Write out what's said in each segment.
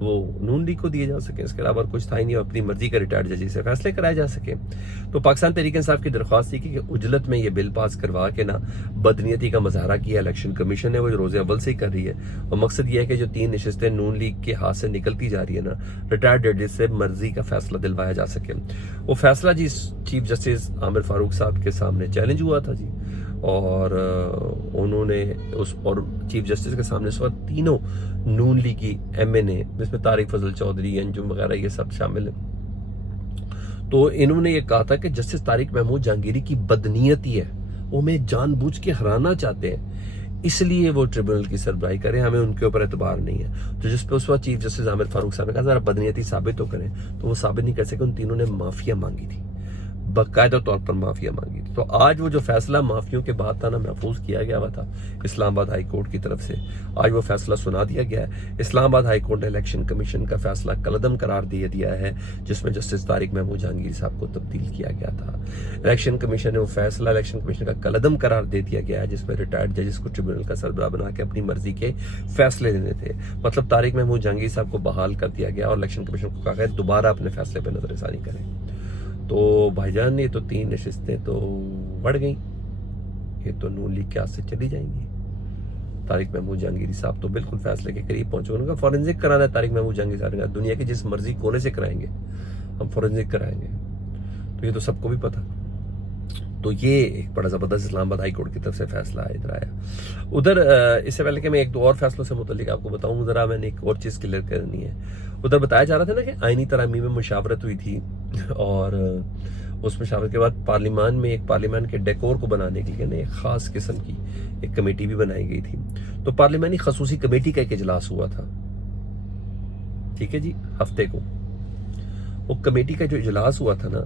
وہ نون لیگ کو دیے جا سکیں، اس کے علاوہ کچھ تھا ہی نہیں، اور اپنی مرضی کا ریٹائرڈ ججی سے فیصلے کرائے جا سکیں۔ تو پاکستان تحریک انصاف کی درخواست تھی کہ عجلت میں یہ بل پاس کروا کے نا بدنیتی کا مظاہرہ کیا الیکشن کمیشن نے، وہ روز اول سے ہی کر رہی ہے، اور مقصد یہ ہے کہ جو 3 نشستیں نون لیگ کے ہاتھ سے نکلتی جا رہی ہے نا، ریٹائرڈ ججز سے مرضی کا فیصلہ دلوایا جا سکے۔ وہ فیصلہ جی چیف جسٹس عامر فاروق صاحب کے سامنے چیلنج ہوا تھا جی، اور انہوں نے اور چیف جسٹس کے سامنے اس وقت تینوں نون لیگی ایم این اے، جس میں طارق فضل چودھری، انجم وغیرہ یہ سب شامل ہیں، تو انہوں نے یہ کہا تھا کہ جسٹس طارق محمود جہانگیری کی بدنیتی ہے، وہ ہمیں جان بوجھ کے ہرانا چاہتے ہیں، اس لیے وہ ٹریبونل کی سربراہی کریں، ہمیں ان کے اوپر اعتبار نہیں ہے۔ تو جس پہ اس وقت چیف جسٹس عامر فاروق صاحب نے کہا ذرا بدنیتی ثابت تو کریں، تو وہ ثابت نہیں کر سکے، ان تینوں نے معافیا مانگی تھی، باقاعدہ طور پر معافیا مانگی تھی۔ تو آج وہ جو فیصلہ معافیوں کے بعد تھا نا محفوظ کیا گیا ہوا تھا اسلام آباد ہائی کورٹ کی طرف سے، آج وہ فیصلہ سنا دیا گیا ہے۔ اسلام آباد ہائی کورٹ نے الیکشن کمیشن کا فیصلہ کالعدم قرار دیا ہے، جس میں جسٹس طارق محمود جہانگیر صاحب کو تبدیل کیا گیا تھا۔ الیکشن کمیشن نے وہ فیصلہ الیکشن کمیشن کا کالعدم قرار دے دیا گیا ہے، جس میں ریٹائرڈ ججز کو ٹریبونل کا سربراہ بنا کے اپنی مرضی کے فیصلے لینے تھے، مطلب طارق محمود جہانگیر صاحب کو بحال کر دیا گیا، اور الیکشن کمیشن کو کہا گیا دوبارہ اپنے فیصلے پہ نظر ثانی کریں۔ تو بھائی جان یہ تو 3 نشستیں تو بڑھ گئیں، یہ تو نون لیگ کے ہاتھ سے چلی جائیں گی۔ طارق محمود جہانگیری صاحب تو بالکل فیصلے کے قریب پہنچے، انہوں نے کہا فورنزک کرانا ہے طارق محمود جہانگیر صاحب نے کہا دنیا کے جس مرضی کونے سے کرائیں گے ہم فورنزک کرائیں گے، تو یہ تو سب کو بھی پتا۔ تو یہ ایک بڑا زبردست اسلام آباد ہائی کورٹ کی طرف سے فیصلہ ادھر آیا۔ ادھر اس سے پہلے کہ میں ایک دو اور فیصلوں سے متعلق آپ کو بتاؤں، ذرا میں نے ایک اور چیز کلیئر کرنی ہے۔ ادھر بتایا جا رہا تھا نا کہ آئینی ترامیم میں مشاورت ہوئی تھی، اور اس مشاورت کے بعد پارلیمان میں ایک پارلیمان کے ڈیکور کو بنانے کے لیے نا ایک خاص قسم کی ایک کمیٹی بھی بنائی گئی تھی۔ تو پارلیمانی خصوصی کمیٹی کا ایک اجلاس ہوا تھا، ٹھیک ہے جی، ہفتے کو۔ وہ کمیٹی کا جو اجلاس ہوا تھا نا،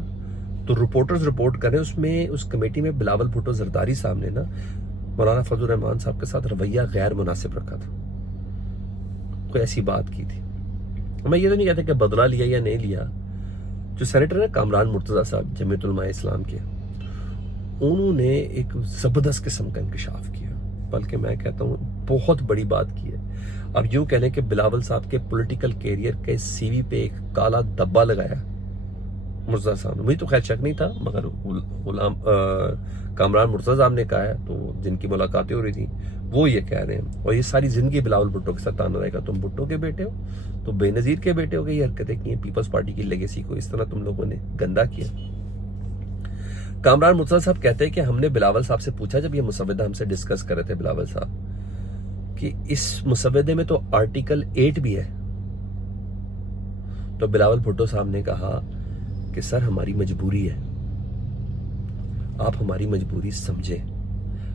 تو رپورٹرز رپورٹ کریں، اس میں اس کمیٹی میں بلاول بھٹو زرداری صاحب نے نا مولانا فضل الرحمان صاحب کے ساتھ رویہ غیر مناسب رکھا تھا، کوئی ایسی بات کی تھی۔ میں یہ تو نہیں کہتا کہ بدلہ لیا یا نہیں لیا، جو سینیٹر ہے کامران مرتضیٰ صاحب جمعیت علماء اسلام کے، انہوں نے ایک زبردست قسم کا انکشاف کیا، بلکہ میں کہتا ہوں بہت بڑی بات کی ہے۔ اب یوں کہہ لیں کہ بلاول صاحب کے پولیٹیکل کیریئر کے سی وی پہ ایک کالا دبا لگایا مرتضیٰ صاحب نے۔ مجھے تو خیر شک نہیں تھا، مگر غلام کامران مرتضیٰ صاحب نے کہا ہے، تو جن کی ملاقاتیں ہو رہی تھیں وہ یہ کہہ رہے ہیں، اور یہ ساری زندگی بلاول بھٹو کے ساتھ تانا رہے گا، تم بھٹو کے بیٹے ہو، تو بے نظیر کے بیٹے ہو گئے، یہ حرکتیں کی ہیں، پیپلز پارٹی کی لیگیسی کو اس طرح تم لوگوں نے گندا کیا۔ کامران مرتضیٰ صاحب کہتے ہیں کہ ہم نے بلاول صاحب سے پوچھا، جب یہ مسودہ ہم سے ڈسکس کر رہے تھے بلاول صاحب، کہ اس مسودے میں تو آرٹیکل 8 بھی ہے، تو بلاول بھٹو صاحب نے کہا کہ سر ہماری مجبوری ہے، آپ ہماری مجبوری سمجھیں۔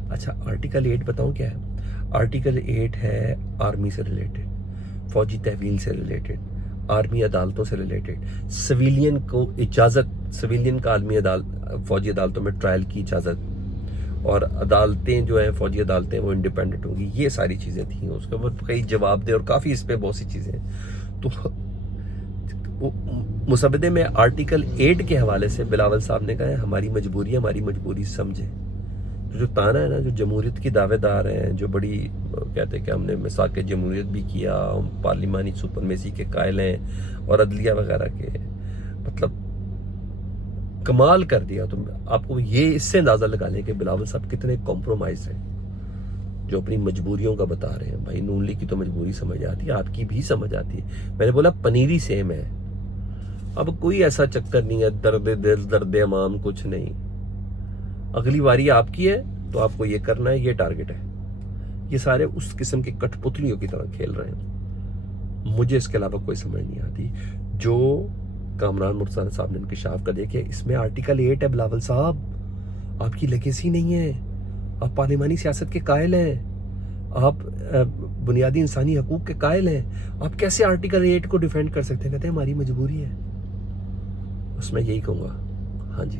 اچھا آرٹیکل 8 بتاؤں کیا ہے؟ آرٹیکل 8 ہے آرمی سے ریلیٹڈ، فوجی تحویل سے ریلیٹڈ، آرمی عدالتوں سے ریلیٹڈ، سویلین کو اجازت، سویلین کا فوجی عدالتوں میں ٹرائل کی اجازت، اور عدالتیں جو ہیں فوجی عدالتیں وہ انڈیپینڈنٹ ہوں گی، یہ ساری چیزیں تھیں۔ اس کے اوپر کئی جواب دے اور کافی اس پہ بہت سی چیزیں ہیں۔ تو مسودے میں آرٹیکل 8 کے حوالے سے بلاول صاحب نے کہا ہے ہماری مجبوری ہے، ہماری مجبوری سمجھیں۔ تو جو تانا ہے نا، جو جمہوریت کی دعوے دار ہیں، جو بڑی کہتے ہیں کہ ہم نے میثاق جمہوریت بھی کیا، ہم پارلیمانی سپرمیسی کے قائل ہیں، اور عدلیہ وغیرہ کے، مطلب کمال کر دیا۔ تو آپ کو یہ اس سے اندازہ لگا لیں کہ بلاول صاحب کتنے کمپرومائز ہیں، جو اپنی مجبوریوں کا بتا رہے ہیں۔ بھائی نون لیگ کی تو مجبوری سمجھ آتی ہے، آپ کی بھی سمجھ آتی ہے۔ میں نے بولا پنیری سیم ہے، اب کوئی ایسا چکر نہیں ہے، درد دل درد امام کچھ نہیں، اگلی واری آپ کی ہے تو آپ کو یہ کرنا ہے، یہ ٹارگٹ ہے۔ یہ سارے اس قسم کی کٹ پتلیوں کی طرح کھیل رہے ہیں، مجھے اس کے علاوہ کوئی سمجھ نہیں آتی۔ جو کامران مرتضیٰ صاحب نے انکشاف کر دیا کہ اس میں آرٹیکل 8 ہے، بلاول صاحب آپ کی لیگیسی نہیں ہے، آپ پارلیمانی سیاست کے قائل ہیں، آپ بنیادی انسانی حقوق کے قائل ہیں، آپ کیسے آرٹیکل 8 کو ڈیفینڈ کر سکتے ہیں؟ کہتے ہیں ہماری مجبوری ہے۔ بس میں یہی کہوں گا، ہاں جی۔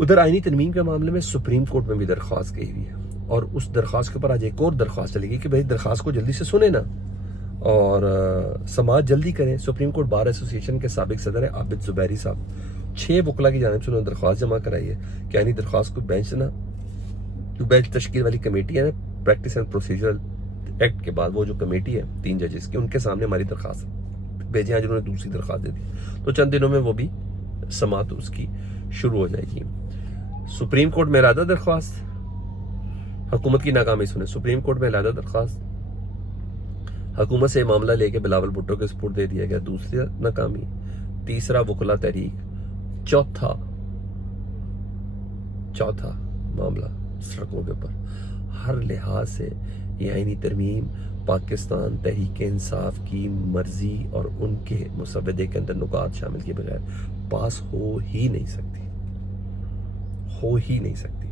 ادھر آئینی ترمیم کے معاملے میں سپریم کورٹ میں بھی درخواست گئی ہوئی ہے، اور اس درخواست کے اوپر آج ایک اور درخواست چلے گی کہ بھائی درخواست کو جلدی سے سنیں نا، اور سماعت جلدی کریں۔ سپریم کورٹ بار ایسوسیشن کے سابق صدر ہیں عابد زبیری صاحب، 6 وکلا کی جانب سے انہوں نے درخواست جمع کرائی ہے کہ آئینی درخواست کو بینچ نا، جو بینچ تشکیل والی کمیٹی ہے نا، پریکٹس اینڈ پروسیجرل ایکٹ کے بعد وہ جو کمیٹی ہے 3 ججز کی، ان کے سامنے ہماری درخواست بھیجے ہیں جنہوں نے دوسری درخواست دے دی، تو چند دنوں میں وہ بھی سماعت اس کی شروع ہو جائے گی۔ سپریم کورٹ میں علیحدہ درخواست، حکومت کی ناکامی سنیں، سپریم کورٹ میں علیحدہ درخواست، حکومت سے معاملہ لے کے بلاول بھٹو کے سپرد دے دیا گیا، دوسری ناکامی، تیسرا وکلا تحریک، چوتھا معاملہ سڑکوں کے اوپر۔ ہر لحاظ سے یہ آئینی ترمیم پاکستان تحریک انصاف کی مرضی اور ان کے مسودے کے اندر نکات شامل کیے بغیر پاس ہو ہی نہیں سکتی۔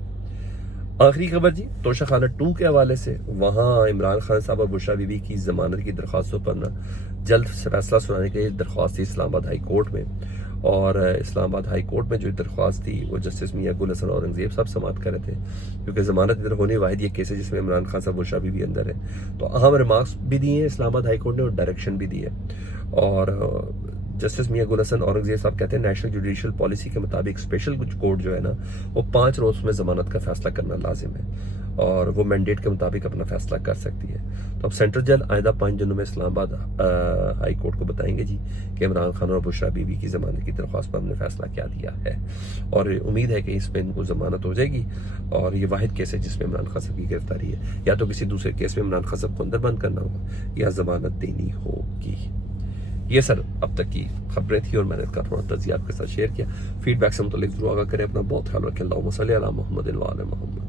آخری خبر جی، توشہ خانہ 2 کے حوالے سے، وہاں عمران خان صاحب اور بشرا بی بی کی ضمانت کی درخواستوں پر جلد فیصلہ سنانے کے لیے درخواست تھی اسلام آباد ہائی کورٹ میں، اور اسلام آباد ہائی کورٹ میں جو درخواست تھی وہ جسٹس میاں گل حسن اورنگزیب صاحب سماعت کر رہے تھے، کیونکہ ضمانت ادھر ہونے واحد یہ کیس ہے جس میں عمران خان صاحب بشرا بی بی اندر ہے۔ تو اہم ریمارکس بھی دیے ہیں اسلام آباد ہائی کورٹ نے اور ڈائریکشن بھی دی ہے، اور جسٹس میاں گل حسن اورنگزیب صاحب کہتے ہیں نیشنل جوڈیشل پالیسی کے مطابق اسپیشل کورٹ جو ہے نا وہ 5 روز میں ضمانت کا فیصلہ کرنا لازم ہے، اور وہ مینڈیٹ کے مطابق اپنا فیصلہ کر سکتی ہے۔ تو اب سینٹرل جج آئندہ 5 دنوں میں اسلام آباد ہائی کورٹ کو بتائیں گے جی کہ عمران خان اور بشرا بی بی کی ضمانت کی درخواست پر ہم نے فیصلہ کیا دیا ہے، اور امید ہے کہ اس میں ان کو ضمانت ہو جائے گی، اور یہ واحد کیس ہے جس میں عمران خان صاحب کی گرفتاری ہے، یا تو کسی دوسرے کیس میں عمران خان صاحب کو اندر بند کرنا ہوگا یا ضمانت دینی ہوگی۔ یہ سر اب تک کی خبریں تھیں، اور میں نے اس کا تھوڑا تجزیہ آپ کے ساتھ شیئر کیا۔ فیڈ بیک سے متعلق ضرور آگاہ کریں، اپنا بہت خیال رکھیں۔ اللہم صلی علی محمد و علی محمد۔